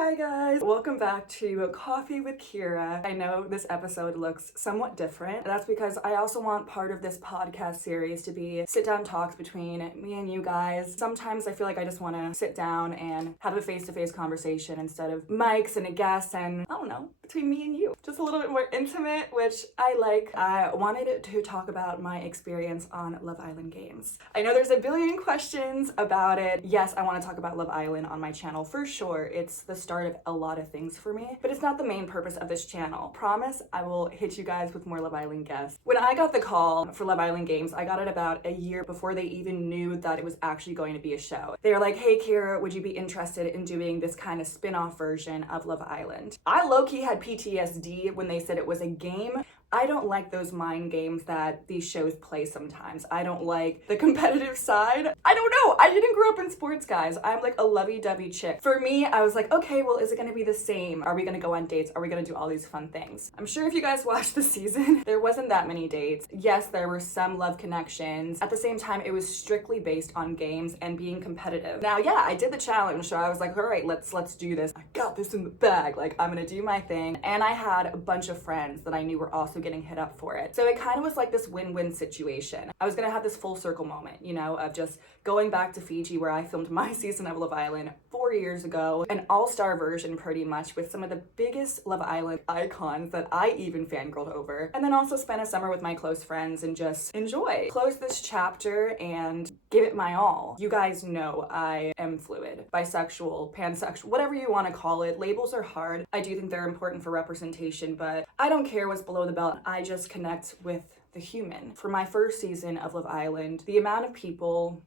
Hi guys, welcome back to Coffee with Kyra. I know this episode looks somewhat different. That's because I also want part of this podcast series to be sit-down talks between me and you guys. Sometimes I feel like I just want to sit down and have a face-to-face conversation instead of mics and a guest and, I don't know, between me and you. Just a little bit more intimate, which I like. I wanted to talk about my experience on Love Island games. I know there's a billion questions about it. Yes, I want to talk about Love Island on my channel for sure. It's the start of a lot of things for me, but it's not the main purpose of this channel. Promise I will hit you guys with more Love Island guests. When I got the call for Love Island games, I got it about a year before they even knew that it was actually going to be a show. They were like, hey Kyra, would you be interested in doing this kind of spin-off version of Love Island? I low-key had PTSD when they said it was a game. I don't like those mind games that these shows play sometimes. I don't like the competitive side. I don't know. I didn't grow up in sports, guys. I'm like a lovey-dovey chick. For me, I was like, okay, well, is it gonna be the same? Are we gonna go on dates? Are we gonna do all these fun things? I'm sure if you guys watched the season, there wasn't that many dates. Yes, there were some love connections. At the same time, it was strictly based on games and being competitive. Now, yeah, I did the challenge, so I was like, all right, let's do this. I got this in the bag. Like, I'm gonna do my thing. And I had a bunch of friends that I knew were also getting hit up for it. So it kind of was like this win-win situation. I was gonna have this full circle moment, you know, of just going back to Fiji where I filmed my season of Love Island 4 years ago, an all-star version pretty much with some of the biggest Love Island icons that I even fangirled over, and then also spend a summer with my close friends and just enjoy. Close this chapter and give it my all. You guys know I am fluid, bisexual, pansexual, whatever you want to call it. Labels are hard. I do think they're important for representation, but I don't care what's below the belt. I just connect with the human. For my first season of Love Island, the amount of people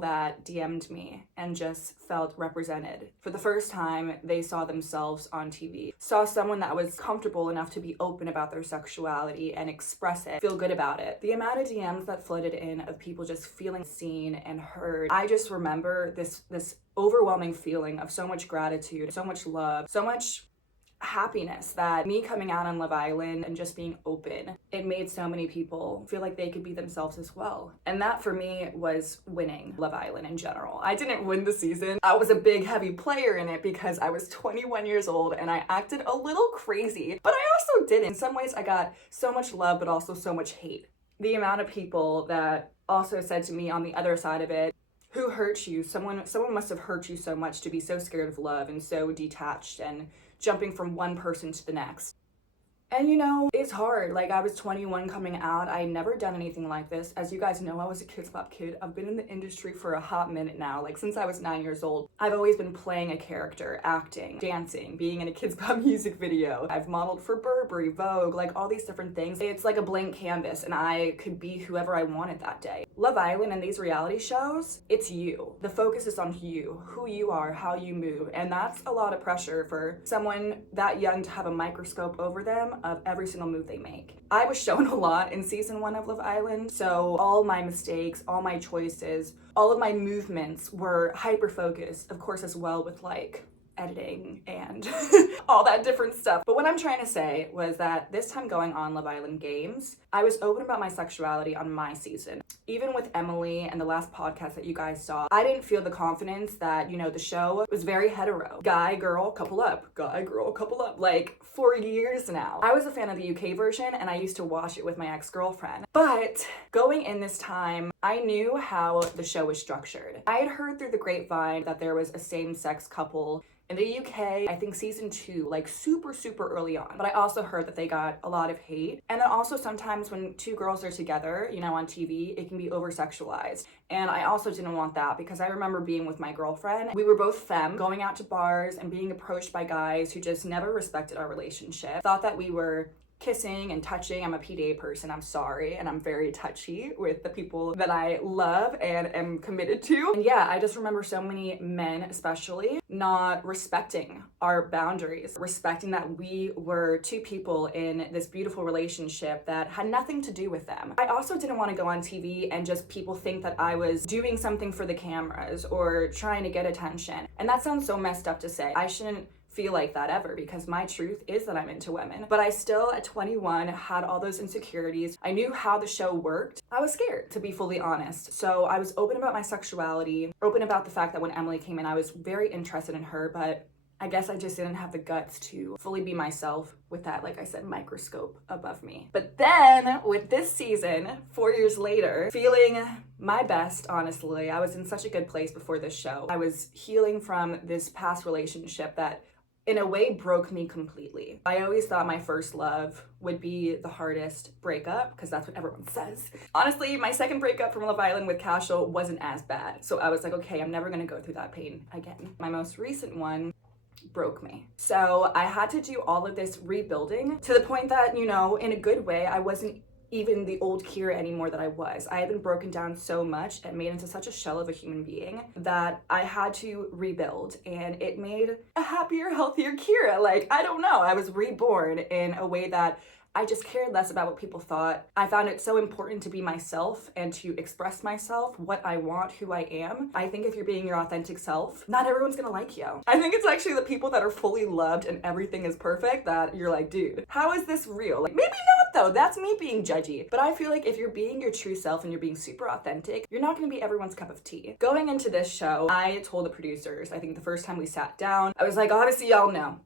that DM'd me and just felt represented. For the first time, they saw themselves on TV. Saw someone that was comfortable enough to be open about their sexuality and express it, feel good about it. The amount of DMs that flooded in of people just feeling seen and heard. I just remember this overwhelming feeling of so much gratitude, so much love, so much happiness that me coming out on Love Island and just being open, it made so many people feel like they could be themselves as well. And that for me was winning Love Island in general. I didn't win the season. I was a big heavy player in it because I was 21 years old and I acted a little crazy, but I also didn't. In some ways I got so much love but also so much hate. The amount of people that also said to me on the other side of it, who hurt you? Someone must have hurt you so much to be so scared of love and so detached and jumping from one person to the next. And you know, it's hard. Like, I was 21 coming out. I had never done anything like this. As you guys know, I was a Kids Bop kid. I've been in the industry for a hot minute now, like since I was 9 years old. I've always been playing a character, acting, dancing, being in a Kids Bop music video. I've modeled for Burberry, Vogue, like all these different things. It's like a blank canvas and I could be whoever I wanted that day. Love Island and these reality shows, it's you. The focus is on you, who you are, how you move. And that's a lot of pressure for someone that young to have a microscope over them of every single move they make. I was shown a lot in season 1 of Love Island, so all my mistakes, all my choices, all of my movements were hyper-focused, of course, as well with like editing and all that different stuff. But what I'm trying to say was that this time going on Love Island games, I was open about my sexuality on my season. Even with Emily and the last podcast that you guys saw, I didn't feel the confidence that, you know, the show was very hetero. Guy, girl, couple up. Guy, girl, couple up. Like, for years now. I was a fan of the UK version and I used to watch it with my ex-girlfriend. But going in this time, I knew how the show was structured. I had heard through the grapevine that there was a same-sex couple in the UK, I think season 2, like super early on. But I also heard that they got a lot of hate. And then also sometimes when two girls are together, you know, on TV, it can be over-sexualized. And I also didn't want that because I remember being with my girlfriend. We were both femme, going out to bars and being approached by guys who just never respected our relationship. Thought that we were kissing and touching. I'm a PDA person, I'm sorry, and I'm very touchy with the people that I love and am committed to. And yeah, I just remember so many men especially not respecting our boundaries, respecting that we were two people in this beautiful relationship that had nothing to do with them. I also didn't want to go on TV and just people think that I was doing something for the cameras or trying to get attention. And that sounds so messed up to say. I shouldn't feel like that ever, because my truth is that I'm into women. But I still, at 21, had all those insecurities. I knew how the show worked. I was scared, to be fully honest. So I was open about my sexuality, open about the fact that when Emily came in, I was very interested in her, but I guess I just didn't have the guts to fully be myself with that, like I said, microscope above me. But then with this season, 4 years later, feeling my best, honestly, I was in such a good place before this show. I was healing from this past relationship that in a way broke me completely. I always thought my first love would be the hardest breakup, because that's what everyone says. Honestly, my second breakup from Love Island with Cashel wasn't as bad. So I was like, okay, I'm never gonna go through that pain again. My most recent one broke me. So I had to do all of this rebuilding to the point that, you know, in a good way, I wasn't even the old Kyra anymore that I was. I had been broken down so much and made into such a shell of a human being that I had to rebuild, and it made a happier, healthier Kyra. Like, I don't know, I was reborn in a way that I just cared less about what people thought. I found it so important to be myself and to express myself, what I want, who I am. I think if you're being your authentic self, not everyone's gonna like you. I think it's actually the people that are fully loved and everything is perfect that you're like, dude, how is this real? Like, maybe not though, that's me being judgy. But I feel like if you're being your true self and you're being super authentic, you're not gonna be everyone's cup of tea. Going into this show, I told the producers, I think the first time we sat down, I was like, obviously y'all know.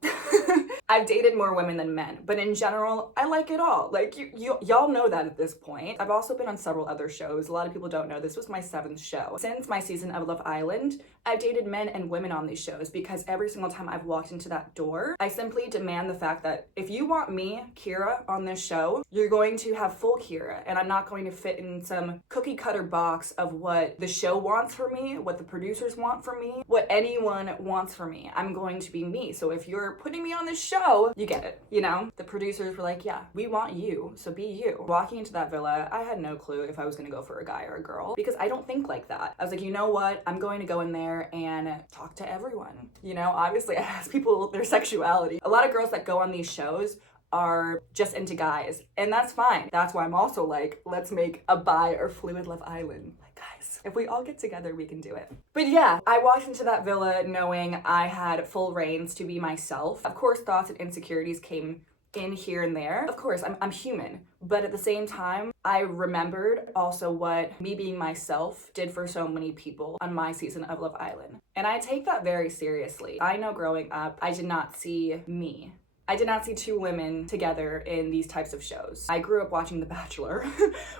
I've dated more women than men, but in general, I like it all. Like, y'all know that at this point. I've also been on several other shows. A lot of people don't know this was my 7th show. Since my season of Love Island, I've dated men and women on these shows, because every single time I've walked into that door, I simply demand the fact that if you want me, Kyra, on this show, you're going to have full Kyra, and I'm not going to fit in some cookie cutter box of what the show wants for me, what the producers want for me, what anyone wants for me. I'm going to be me. So if you're putting me on this show, you get it, you know? The producers were like, yeah, we want you, so be you. Walking into that villa, I had no clue if I was gonna go for a guy or a girl, because I don't think like that. I was like, you know what? I'm going to go in there and talk to everyone. You know, obviously I ask people their sexuality. A lot of girls that go on these shows are just into guys, and that's fine. That's why I'm also like, let's make a bi or fluid Love Island. Like, guys, if we all get together, we can do it. But yeah, I walked into that villa knowing I had full reins to be myself. Of course, thoughts and insecurities came in here and there. Of course, I'm human, but at the same time, I remembered also what me being myself did for so many people on my season of Love Island. And I take that very seriously. I know growing up, I did not see me. I did not see two women together in these types of shows. I grew up watching The Bachelor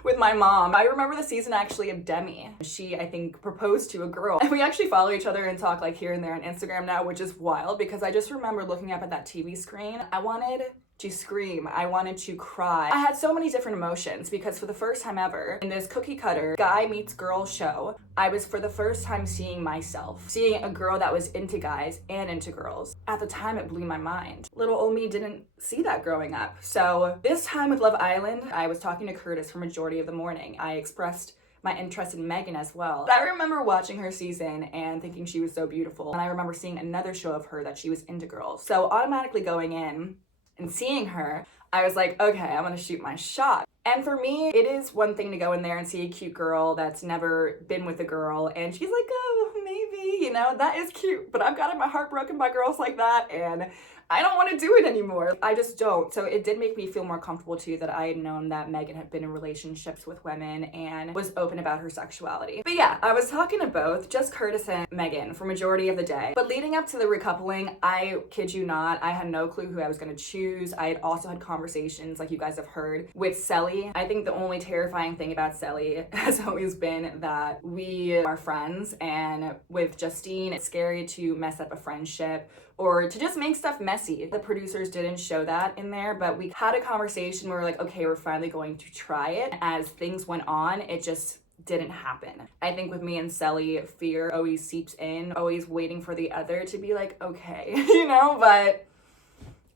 with my mom. I remember the season actually of Demi. She, I think, proposed to a girl. And we actually follow each other and talk like here and there on Instagram now, which is wild, because I just remember looking up at that TV screen. I wanted to scream. I wanted to cry. I had so many different emotions, because for the first time ever in this cookie cutter guy meets girl show, I was for the first time seeing myself, seeing a girl that was into guys and into girls. At the time, it blew my mind. Little old me didn't see that growing up. So this time with Love Island, I was talking to Curtis for majority of the morning. I expressed my interest in Megan as well. I remember watching her season and thinking she was so beautiful. And I remember seeing another show of her that she was into girls. So automatically going in and seeing her, I was like, okay, I'm gonna shoot my shot. And for me, it is one thing to go in there and see a cute girl that's never been with a girl, and she's like, oh, maybe, you know, that is cute, but I've gotten my heart broken by girls like that, and I don't want to do it anymore. I just don't. So it did make me feel more comfortable too that I had known that Megan had been in relationships with women and was open about her sexuality. But yeah, I was talking to both, just Curtis and Megan for majority of the day. But leading up to the recoupling, I kid you not, I had no clue who I was going to choose. I had also had conversations, like you guys have heard, with Selly. I think the only terrifying thing about Selly has always been that we are friends, and with Justine, it's scary to mess up a friendship or to just make stuff messy. The producers didn't show that in there, but we had a conversation where we're like, okay, we're finally going to try it. As things went on, it just didn't happen. I think with me and Selly, fear always seeps in, always waiting for the other to be like, okay, you know, but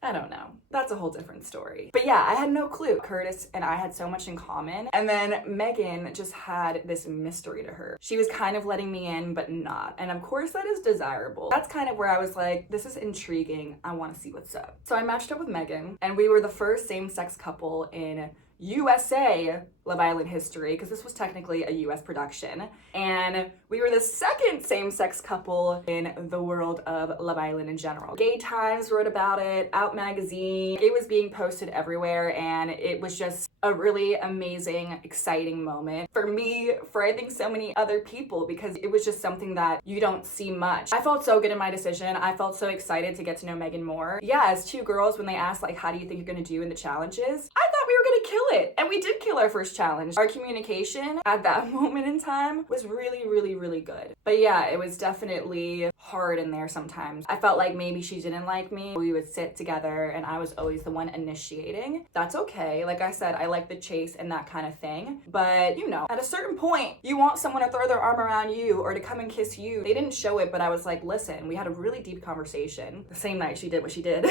I don't know. That's a whole different story. But yeah, I had no clue. Curtis and I had so much in common. And then Megan just had this mystery to her. She was kind of letting me in, but not. And of course that is desirable. That's kind of where I was like, this is intriguing. I want to see what's up. So I matched up with Megan, and we were the first same-sex couple in USA Love Island history, because this was technically a US production. And we were the second same-sex couple in the world of Love Island in general. Gay Times wrote about it, Out Magazine. It was being posted everywhere, and it was just a really amazing, exciting moment for me, for I think so many other people, because it was just something that you don't see much. I felt so good in my decision. I felt so excited to get to know Megan more. Yeah, as two girls, when they asked like, how do you think you're gonna do in the challenges? I thought we were gonna kill it, and we did kill our first challenge. Our communication at that moment in time was really, really, really good. But yeah, it was definitely hard in there sometimes. I felt like maybe she didn't like me. We would sit together and I was always the one initiating. That's okay. Like I said, I like the chase and that kind of thing. But you know, at a certain point, you want someone to throw their arm around you or to come and kiss you. They didn't show it, but I was like, listen, we had a really deep conversation. The same night she did what she did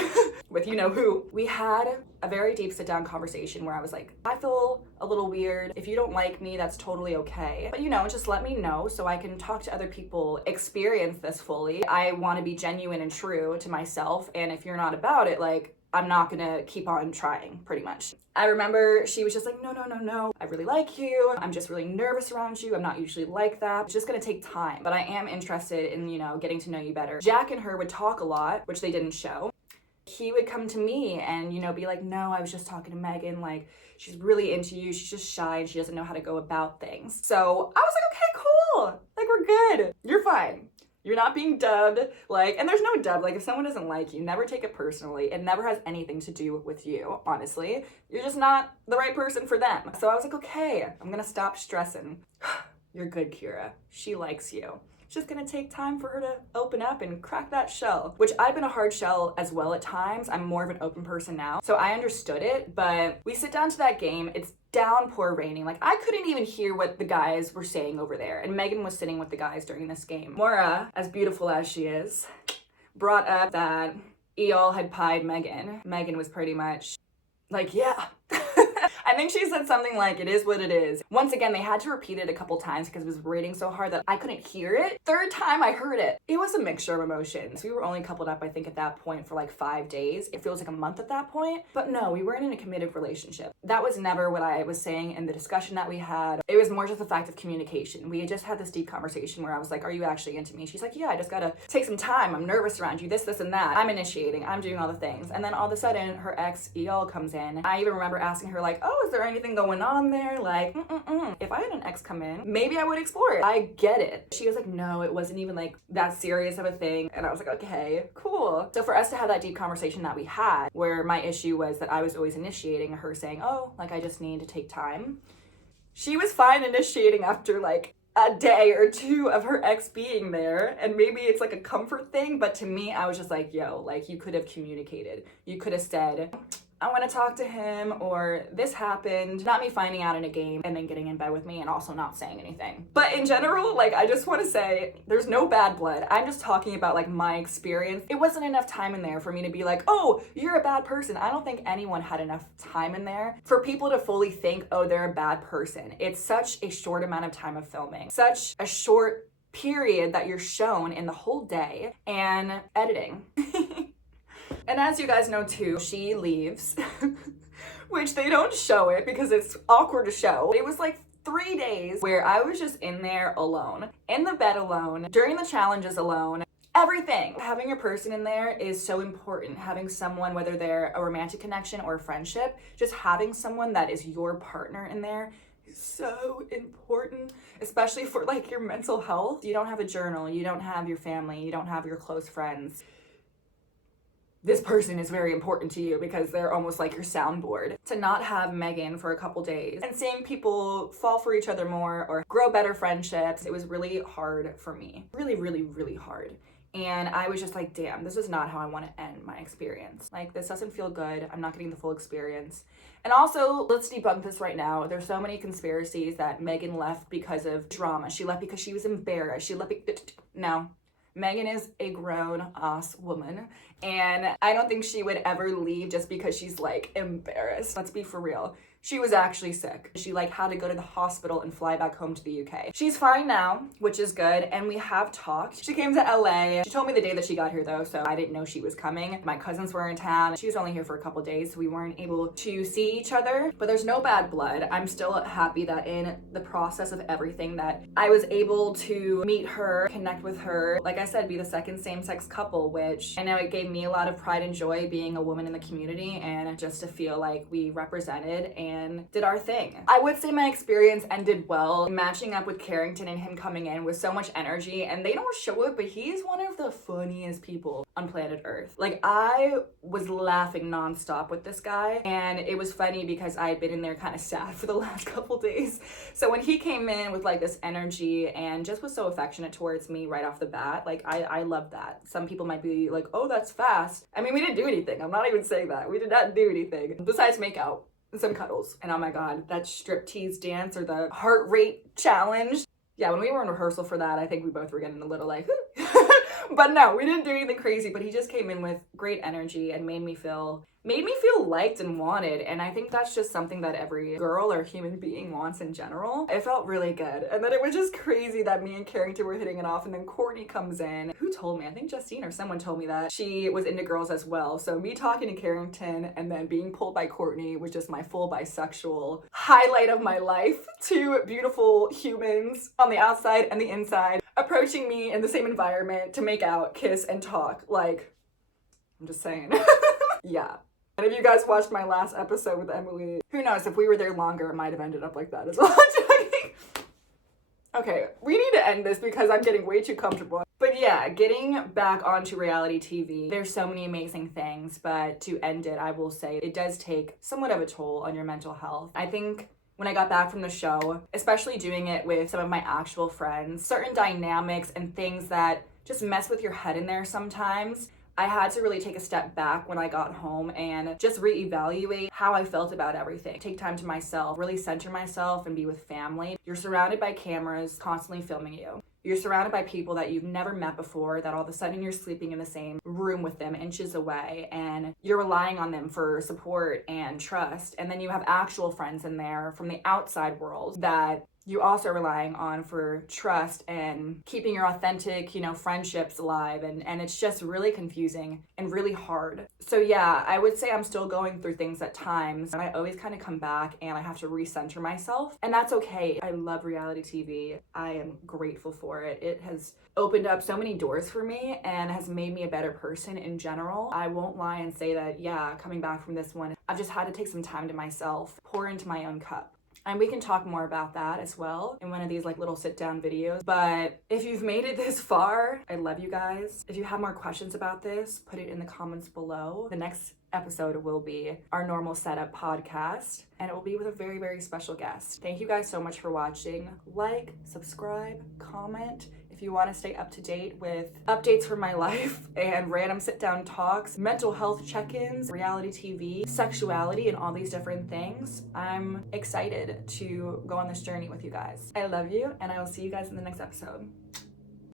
with you know who. We had a very deep sit down conversation where I was like, I feel a little weird. If you don't like me, that's totally okay. But you know, just let me know so I can talk to other people, experience this fully. I want to be genuine and true to myself. And if you're not about it, like, I'm not gonna keep on trying, pretty much. I remember she was just like, no, I really like you. I'm just really nervous around you. I'm not usually like that. It's just gonna take time, but I am interested in, you know, getting to know you better. Jack and her would talk a lot, which they didn't show. He would come to me and, you know, be like, no, I was just talking to Megan, like, she's really into you, she's just shy and she doesn't know how to go about things. So I was like, okay, cool, like, we're good, you're fine. You're not being dubbed, like, and there's no dub, like, if someone doesn't like you, never take it personally. It never has anything to do with you, honestly. You're just not the right person for them. So I was like, okay, I'm gonna stop stressing. You're good, Kyra. She likes you. It's just gonna take time for her to open up and crack that shell, which I've been a hard shell as well at times. I'm more of an open person now, so I understood it. But we sit down to that game, it's downpour raining. Like, I couldn't even hear what the guys were saying over there, and Megan was sitting with the guys during this game. Maura, as beautiful as she is, brought up that Eyal had pied Megan. Megan was pretty much like, yeah. I think she said something like, it is what it is. Once again, they had to repeat it a couple times because it was raining so hard that I couldn't hear it. Third time I heard it. It was a mixture of emotions. We were only coupled up, I think, at that point for like 5 days. It feels like a month at that point. But no, we weren't in a committed relationship. That was never what I was saying in the discussion that we had. It was more just the fact of communication. We had just had this deep conversation where I was like, are you actually into me? She's like, yeah, I just gotta take some time. I'm nervous around you, this, and that. I'm initiating, I'm doing all the things. And then all of a sudden, her ex, Eyal, comes in. I even remember asking her like, oh, is there anything going on there? Like, if I had an ex come in, maybe I would explore it. I get it. She was like, no, it wasn't even like that serious of a thing. And I was like, okay, cool. So for us to have that deep conversation that we had, where my issue was that I was always initiating, her saying, oh, like, I just need to take time. She was fine initiating after like a day or two of her ex being there, and maybe it's like a comfort thing, but to me, I was just like, yo, like, you could have communicated. You could have said, I want to talk to him, or this happened, not me finding out in a game and then getting in bed with me and also not saying anything. But in general, like, I just want to say there's no bad blood. I'm just talking about like my experience. It wasn't enough time in there for me to be like, oh, you're a bad person. I don't think anyone had enough time in there for people to fully think, oh, they're a bad person. It's such a short amount of time of filming, such a short period that you're shown in the whole day, and editing. And as you guys know too, she leaves, which they don't show it because it's awkward to show. It was like 3 days where I was just in there alone, in the bed alone, during the challenges alone, everything. Having a person in there is so important. Having someone, whether they're a romantic connection or a friendship, just having someone that is your partner in there is so important, especially for like your mental health. You don't have a journal, you don't have your family, you don't have your close friends. This person is very important to you because they're almost like your soundboard. To not have Megan for a couple days and seeing people fall for each other more or grow better friendships, it was really hard for me. Really, really, really hard. And I was just like, damn, this is not how I want to end my experience. Like, this doesn't feel good. I'm not getting the full experience. And also, let's debunk this right now. There's so many conspiracies that Megan left because of drama. She left because she was embarrassed. She left no. Megan is a grown-ass woman, and I don't think she would ever leave just because she's like embarrassed. Let's be for real. she was actually sick. She like had to go to the hospital and fly back home to the UK. She's fine now, which is good, and we have talked. She came to LA. She told me the day that she got here though, so I didn't know she was coming. My cousins were in town. She was only here for a couple days, so we weren't able to see each other, but there's no bad blood. I'm still happy that in the process of everything that I was able to meet her, connect with her, like I said, be the second same-sex couple, which I know it gave me a lot of pride and joy being a woman in the community and just to feel like we represented and did our thing. I would say my experience ended well. Matching up with Carrington and him coming in with so much energy, and they don't show it, but he's one of the funniest people on planet Earth. Like, I was laughing nonstop with this guy, and it was funny because I had been in there kind of sad for the last couple days. So when he came in with like this energy and just was so affectionate towards me right off the bat, like I love that. Some people might be like, oh, that's fast. I mean, we didn't do anything. I'm not even saying that. We did not do anything besides make out and some cuddles. And oh my God, that striptease dance or the heart rate challenge. Yeah, when we were in rehearsal for that, I think we both were getting a little like, but no, we didn't do anything crazy, but he just came in with great energy and made me feel liked and wanted. And I think that's just something that every girl or human being wants in general. It felt really good. And then it was just crazy that me and Carrington were hitting it off, and then Courtney comes in. Who told me? I think Justine or someone told me that she was into girls as well. So me talking to Carrington and then being pulled by Courtney was just my full bisexual highlight of my life. Two beautiful humans on the outside and the inside approaching me in the same environment to make out, kiss, and talk. Like, I'm just saying. Yeah. And if you guys watched my last episode with Emily, who knows, if we were there longer, it might have ended up like that as well. Okay, we need to end this because I'm getting way too comfortable. But yeah, getting back onto reality TV, there's so many amazing things, but to end it, I will say it does take somewhat of a toll on your mental health. I think when I got back from the show, especially doing it with some of my actual friends, certain dynamics and things that just mess with your head in there sometimes, I had to really take a step back when I got home and just reevaluate how I felt about everything. Take time to myself, really center myself and be with family. You're surrounded by cameras constantly filming you. You're surrounded by people that you've never met before, that all of a sudden you're sleeping in the same room with them, inches away, and you're relying on them for support and trust. And then you have actual friends in there from the outside world that you also are relying on for trust and keeping your authentic, friendships alive. And it's just really confusing and really hard. So yeah, I would say I'm still going through things at times, and I always kind of come back and I have to recenter myself. And that's okay. I love reality TV. I am grateful for it. It has opened up so many doors for me and has made me a better person in general. I won't lie and say that, yeah, coming back from this one, I've just had to take some time to myself, pour into my own cup. And we can talk more about that as well in one of these like little sit down videos. But if you've made it this far, I love you guys. If you have more questions about this, put it in the comments below. The next episode will be our normal setup podcast, and it will be with a very, very special guest. Thank you guys so much for watching. Like, subscribe, comment. If you want to stay up to date with updates from my life and random sit-down talks, mental health check-ins, reality TV, sexuality, and all these different things, I'm excited to go on this journey with you guys. I love you, and I will see you guys in the next episode.